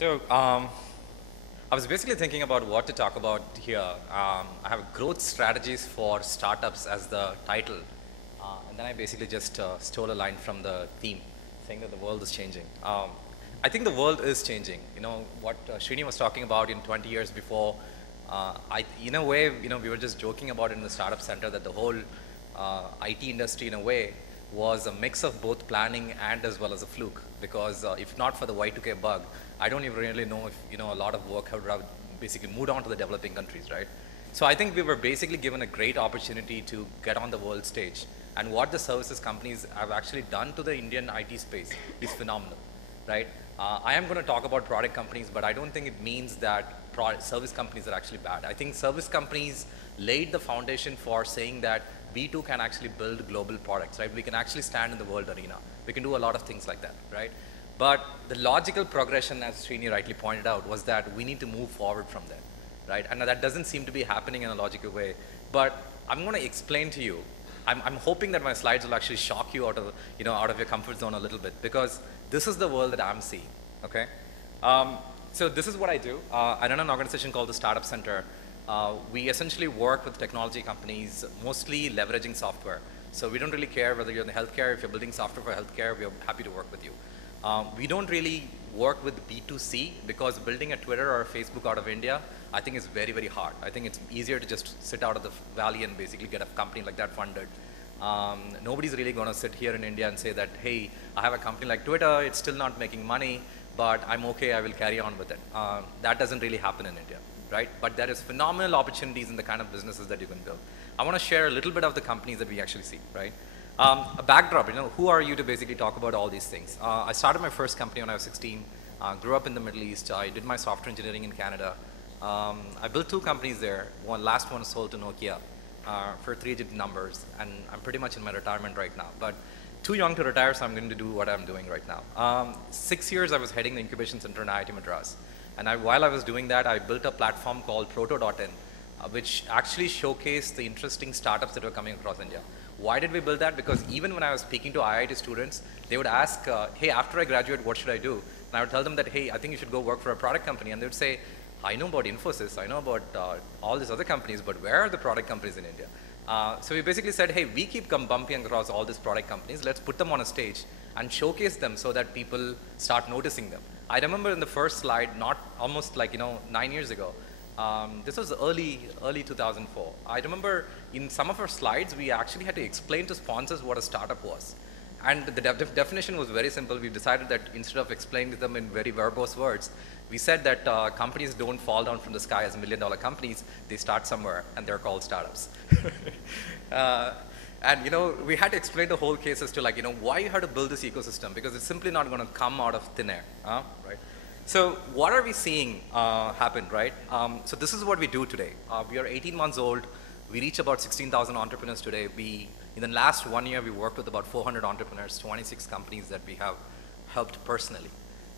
So I was basically thinking about what to talk about here. I have growth strategies for startups as the title, and then I basically just stole a line from the theme, saying that the world is changing. I think the world is changing. You know what Srini was talking about in 20 years before. In a way, we were just joking about it in the startup center that the whole IT industry, in a way, was a mix of both planning and as well as a fluke. Because if not for the Y2K bug, I don't even really know if a lot of work would have basically moved on to the developing countries, right? So I think we were basically given a great opportunity to get on the world stage. And what the services companies have actually done to the Indian IT space is phenomenal, right? I am going to talk about product companies, but I don't think it means that service companies are actually bad. I think service companies laid the foundation for saying that we too can actually build global products, right? We can actually stand in the world arena. We can do a lot of things like that, right? But the logical progression, as Srini rightly pointed out, was that we need to move forward from there, right? And that doesn't seem to be happening in a logical way. But I'm going to explain to you. I'm hoping that my slides will actually shock you out of your comfort zone a little bit, because this is the world that I'm seeing, okay? So this is what I do. I run an organization called the Startup Center. We essentially work with technology companies, mostly leveraging software. So we don't really care whether you're in the healthcare. If you're building software for healthcare, we're happy to work with you. We don't really work with B2C, because building a Twitter or a Facebook out of India, I think is very, very hard. I think it's easier to just sit out of the valley and basically get a company like that funded. Nobody's really going to sit here in India and say that, hey, I have a company like Twitter, it's still not making money, but I'm okay, I will carry on with it. That doesn't really happen in India, right? But there is phenomenal opportunities in the kind of businesses that you can build. I want to share a little bit of the companies that we actually see, right? A backdrop, who are you to basically talk about all these things? I started my first company when I was 16, grew up in the Middle East. I did my software engineering in Canada. I built 2 companies there. Last one sold to Nokia for 3-digit numbers, and I'm pretty much in my retirement right now. But too young to retire, so I'm going to do what I'm doing right now. 6 years I was heading the incubation center in IIT Madras. And while I was doing that, I built a platform called Proto.in, which actually showcased the interesting startups that were coming across India. Why did we build that? Because even when I was speaking to IIT students, they would ask, hey, after I graduate, what should I do? And I would tell them that, hey, I think you should go work for a product company. And they would say, I know about Infosys, I know about all these other companies, but where are the product companies in India? So we basically said, hey, we keep bumping across all these product companies. Let's put them on a stage and showcase them so that people start noticing them. I remember in the first slide, almost like 9 years ago, this was early 2004. I remember in some of our slides, we actually had to explain to sponsors what a startup was. And the definition was very simple. We decided that instead of explaining to them in very verbose words, we said that companies don't fall down from the sky as million-dollar companies. They start somewhere, and they're called startups. And we had to explain the whole case as to why you had to build this ecosystem, because it's simply not going to come out of thin air, right? So what are we seeing happen, right? So this is what we do today. We are 18 months old. We reach about 16,000 entrepreneurs today. In the last 1 year, we worked with about 400 entrepreneurs, 26 companies that we have helped personally,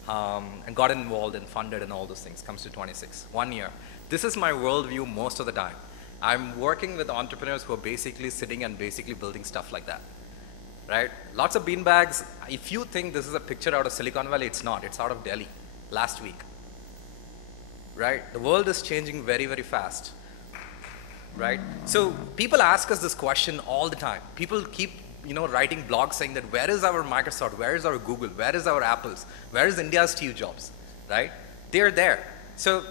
and got involved and funded and all those things. Comes to 26, 1 year. This is my worldview most of the time. I'm working with entrepreneurs who are basically sitting and basically building stuff like that, right? Lots of beanbags. If you think this is a picture out of Silicon Valley, it's not. It's out of Delhi last week, right? The world is changing very, very fast, right? So people ask us this question all the time. People keep writing blogs saying that where is our Microsoft, where is our Google, where is our Apples, where is India's Steve Jobs, right? They're there. So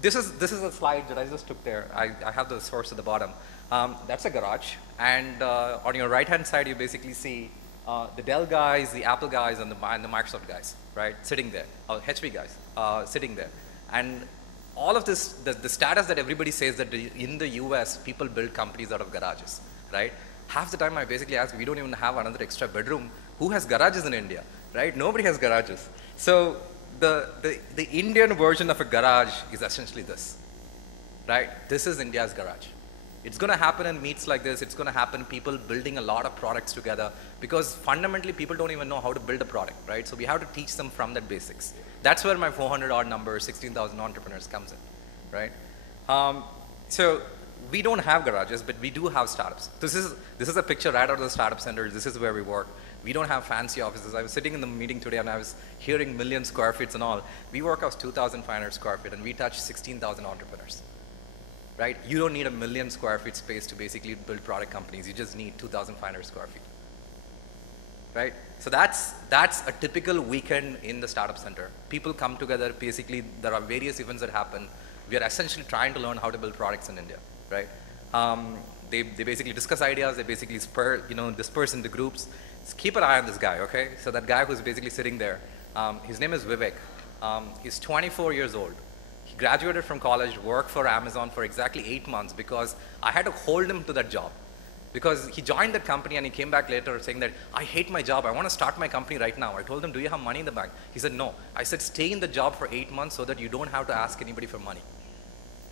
this is a slide that I just took there. I have the source at the bottom. That's a garage, and on your right-hand side, you basically see the Dell guys, the Apple guys, and the Microsoft guys, right, sitting there, HP guys sitting there. And all of this, the status that everybody says that in the US, people build companies out of garages, right? Half the time I basically ask, we don't even have another extra bedroom. Who has garages in India, right? Nobody has garages. So the Indian version of a garage is essentially this, right? This is India's garage. It's going to happen in meets like this. It's going to happen people building a lot of products together, because fundamentally people don't even know how to build a product, right? So we have to teach them from that basics. That's where my 400 odd number, 16,000 entrepreneurs comes in, right? So we don't have garages, but we do have startups. This is a picture right out of the startup center. This is where we work. We don't have fancy offices. I was sitting in the meeting today and I was hearing million square feet and all. We work out 2,500 square feet and we touch 16,000 entrepreneurs, right? You don't need a million square feet space to basically build product companies. You just need 2,500 square feet, right? So that's a typical weekend in the startup center. People come together. Basically, there are various events that happen. We are essentially trying to learn how to build products in India, right? They basically discuss ideas. They basically disperse into groups. Just keep an eye on this guy, okay? So that guy who's basically sitting there, his name is Vivek. He's 24 years old. He graduated from college, worked for Amazon for exactly 8 months because I had to hold him to that job. Because he joined that company and he came back later saying that, I hate my job, I want to start my company right now. I told him, do you have money in the bank? He said, no. I said, stay in the job for 8 months so that you don't have to ask anybody for money,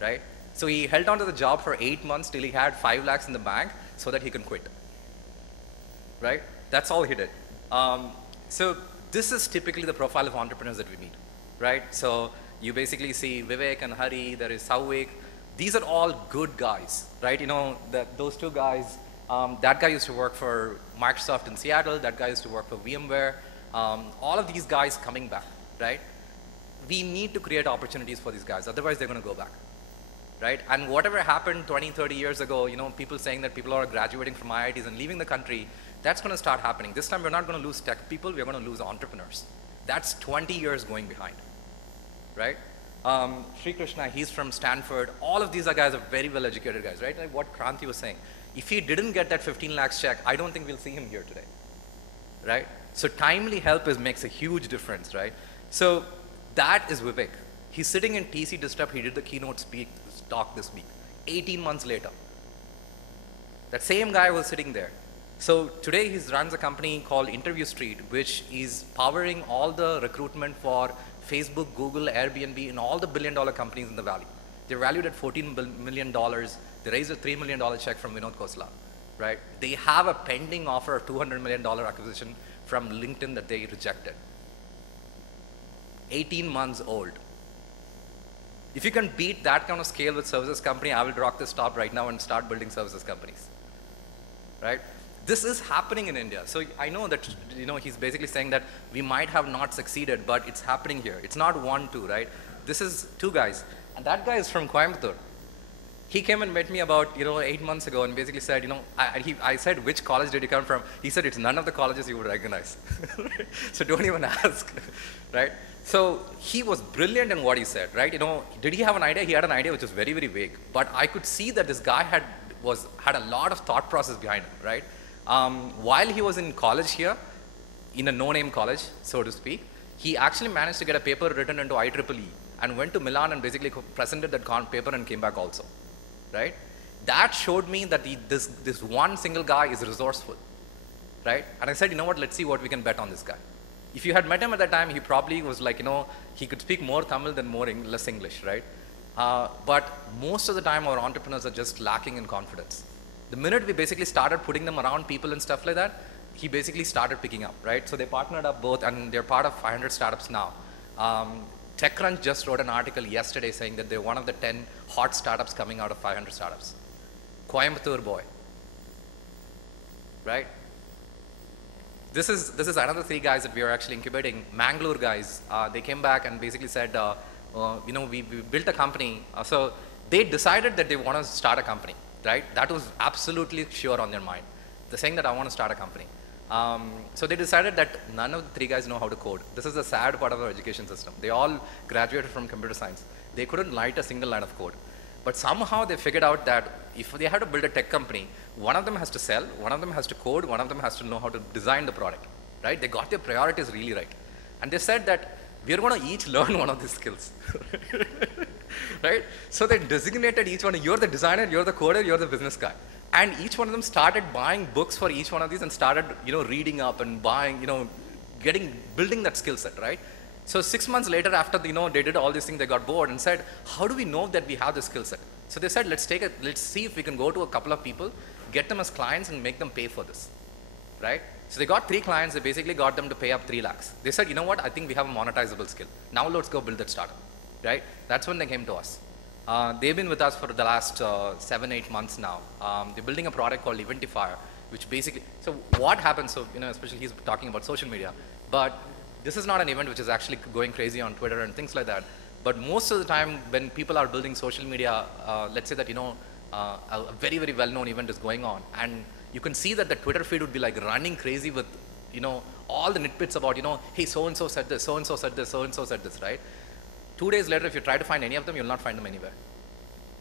right? So he held on to the job for 8 months till he had 5 lakhs in the bank so that he can quit, right? That's all he did. So this is typically the profile of entrepreneurs that we meet, right? So you basically see Vivek and Hari, there is Sauvik. These are all good guys, right? You know, those two guys, that guy used to work for Microsoft in Seattle, that guy used to work for VMware. All of these guys coming back, right? We need to create opportunities for these guys, otherwise they're going to go back, right? And whatever happened 20, 30 years ago, you know, people saying that people are graduating from IITs and leaving the country, that's going to start happening. This time we're not going to lose tech people, we're going to lose entrepreneurs. That's 20 years going behind, right? Sri Krishna, he's from Stanford. All of these guys are very well educated guys, right? Like what Kranti was saying. If he didn't get that 15 lakhs check, I don't think we'll see him here today, right? So timely help makes a huge difference, right? So that is Vivek. He's sitting in TC Disrupt. He did the keynote talk this week. 18 months later, that same guy was sitting there. So today he runs a company called Interview Street, which is powering all the recruitment for Facebook, Google, Airbnb, and all the billion-dollar companies in the Valley. They're valued at $14 million. They raised a $3 million check from Vinod Khosla, right? They have a pending offer of $200 million acquisition from LinkedIn that they rejected. 18 months old. If you can beat that kind of scale with services company, I will rock this top right now and start building services companies, right? This is happening in India. So I know that, you know, he's basically saying that we might have not succeeded, but it's happening here. It's not 1, 2, right? This is 2 guys. And that guy is from Coimbatore. He came and met me about, 8 months ago and basically said, I said, which college did you come from? He said, it's none of the colleges you would recognize. So don't even ask, right? So he was brilliant in what he said, right? Did he have an idea? He had an idea which was very, very vague. But I could see that this guy had a lot of thought process behind him, right? While he was in college here, in a no-name college, so to speak, he actually managed to get a paper written into IEEE and went to Milan and basically presented that paper and came back also, right? That showed me that this one single guy is resourceful, right? And I said, you know what, let's see what we can bet on this guy. If you had met him at that time, he probably was like, he could speak more Tamil than less English, right? But most of the time, our entrepreneurs are just lacking in confidence. The minute we basically started putting them around people and stuff like that, he basically started picking up, right? So they partnered up both, and they're part of 500 startups now. TechCrunch just wrote an article yesterday saying that they're one of the 10 hot startups coming out of 500 startups. Coimbatore boy, right? This is another 3 guys that we are actually incubating. Mangalore guys, they came back and basically said, we built a company. So they decided that they want to start a company, right? That was absolutely sure on their mind. They're saying that I want to start a company. So they decided that none of the 3 guys know how to code. This is the sad part of our education system. They all graduated from computer science. They couldn't write a single line of code. But somehow they figured out that if they had to build a tech company, one of them has to sell, one of them has to code, one of them has to know how to design the product, right? They got their priorities really right. And they said that we're going to each learn one of these skills, right? So they designated each one. You're the designer, you're the coder, you're the business guy. And each one of them started buying books for each one of these and started, reading up and buying, building that skill set, right? So 6 months later, after they did all these things, they got bored and said, how do we know that we have this skill set? So they said, let's see if we can go to a couple of people, get them as clients and make them pay for this, right? So they got 3 clients, they basically got them to pay up 3 lakhs. They said, you know what, I think we have a monetizable skill. Now let's go build that startup, right? That's when they came to us. They've been with us for the last 7-8 months now. They're building a product called Eventifier, which basically, so what happens, so, especially he's talking about social media, but this is not an event which is actually going crazy on Twitter and things like that. But most of the time when people are building social media, let's say that, a very, very well-known event is going on, and you can see that the Twitter feed would be like running crazy with, all the nitbits about, hey, so-and-so said this, so-and-so said this, so-and-so said this, right? 2 days later, if you try to find any of them, you'll not find them anywhere,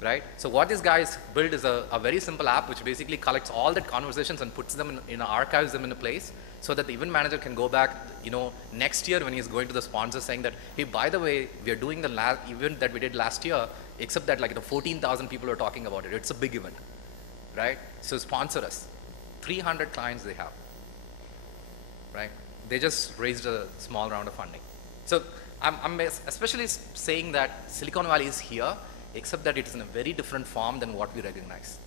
right? So what these guys build is a very simple app which basically collects all the conversations and puts them archives them in a place so that the event manager can go back, next year when he's going to the sponsor saying that, hey, by the way, we are doing the last event that we did last year, except that 14,000 people are talking about it. It's a big event, right? So sponsor us. 300 clients they have, right? They just raised a small round of funding. So I'm especially saying that Silicon Valley is here, except that it's in a very different form than what we recognize,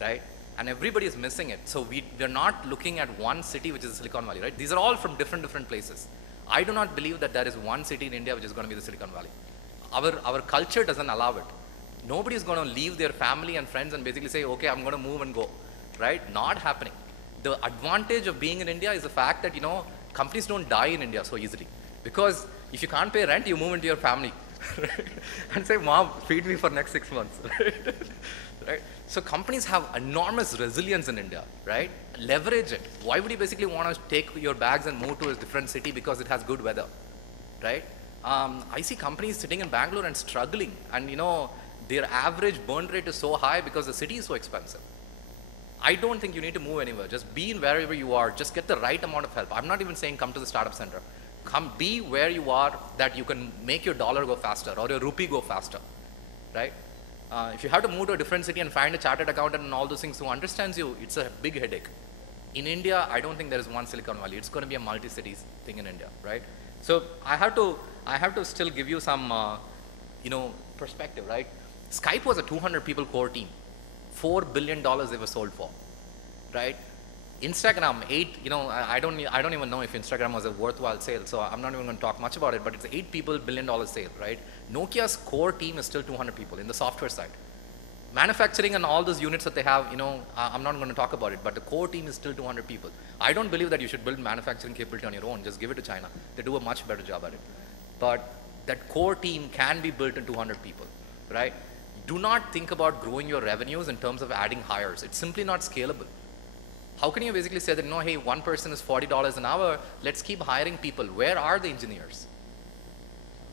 right? And everybody is missing it. So we're not looking at one city which is Silicon Valley, right? These are all from different places. I do not believe that there is one city in India which is going to be the Silicon Valley. Our culture doesn't allow it. Nobody is going to leave their family and friends and basically say, okay, I'm going to move and go, right? Not happening. The advantage of being in India is the fact that, companies don't die in India so easily. Because if you can't pay rent, you move into your family, right? And say, Mom, feed me for next 6 months, right? Right? So companies have enormous resilience in India, right? Leverage it. Why would you basically want to take your bags and move to a different city because it has good weather, right? I see companies sitting in Bangalore and struggling, and their average burn rate is so high because the city is so expensive. I don't think you need to move anywhere. Just be in wherever you are. Just get the right amount of help. I'm not even saying come to the startup center. Come be where you are that you can make your dollar go faster or your rupee go faster, right? If you have to move to a different city and find a chartered accountant and all those things who understands you, it's a big headache. In India, I don't think there is one Silicon Valley. It's going to be a multi-cities thing in India, right? So I have to still give you some, perspective, right? Skype was a 200 people core team. $4 billion they were sold for, right? Instagram, I don't even know if Instagram was a worthwhile sale, so I'm not even going to talk much about it, but it's $8 billion sale, right? Nokia's core team is still 200 people in the software side. Manufacturing and all those units that they have, I'm not going to talk about it, but the core team is still 200 people. I don't believe that you should build manufacturing capability on your own. Just give it to China. They do a much better job at it. But that core team can be built in 200 people, right? Do not think about growing your revenues in terms of adding hires. It's simply not scalable. How can you basically say that, no, hey, one person is $40 an hour, let's keep hiring people. Where are the engineers,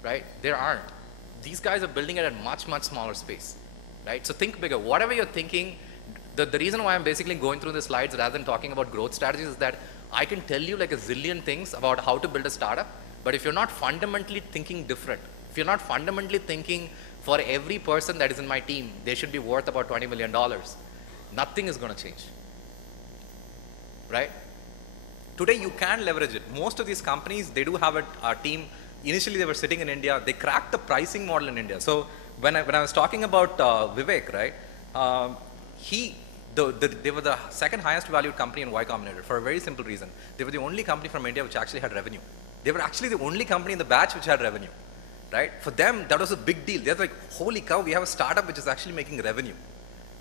right? There aren't. These guys are building it at much, much smaller space, right? So think bigger. Whatever you're thinking, the reason why I'm basically going through the slides rather than talking about growth strategies is that I can tell you like a zillion things about how to build a startup, but if you're not fundamentally thinking different, if you're not fundamentally thinking for every person that is in my team, they should be worth about $20 million, nothing is going to change. Right? Today you can leverage it. Most of these companies, they do have a team. Initially they were sitting in India. They cracked the pricing model in India. So when I was talking about Vivek, right? They were the second highest valued company in Y Combinator for a very simple reason. They were the only company from India which actually had revenue. They were actually the only company in the batch which had revenue, right? For them, that was a big deal. They're like, holy cow, we have a startup which is actually making revenue,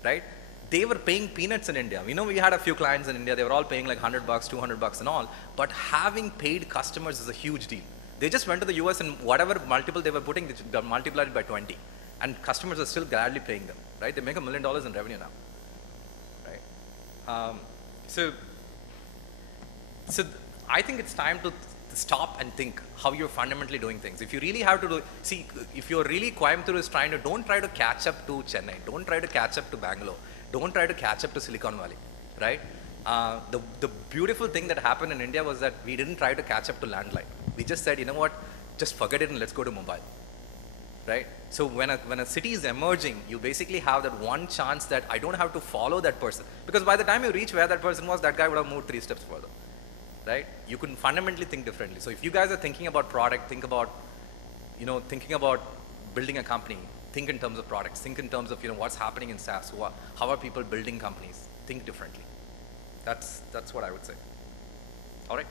right? They were paying peanuts in India. We had a few clients in India. They were all paying like $100, $200 and all. But having paid customers is a huge deal. They just went to the US and whatever multiple they were putting, they multiplied it by 20. And customers are still gladly paying them, right? They make $1 million in revenue now, right? So I think it's time to stop and think how you're fundamentally doing things. If you really have to do, see, if you're really Coimbatore is trying to, don't try to catch up to Chennai. Don't try to catch up to Bangalore. Don't try to catch up to Silicon Valley, right? The beautiful thing that happened in India was that we didn't try to catch up to landline. We just said, you know what, just forget it and let's go to mobile, right? So when a city is emerging, you basically have that one chance that I don't have to follow that person. Because by the time you reach where that person was, that guy would have moved 3 steps further, right? You can fundamentally think differently. So if you guys are thinking about product, think about, thinking about building a company, think in terms of products, think in terms of, what's happening in SaaS, how are people building companies, think differently. That's what I would say. All right.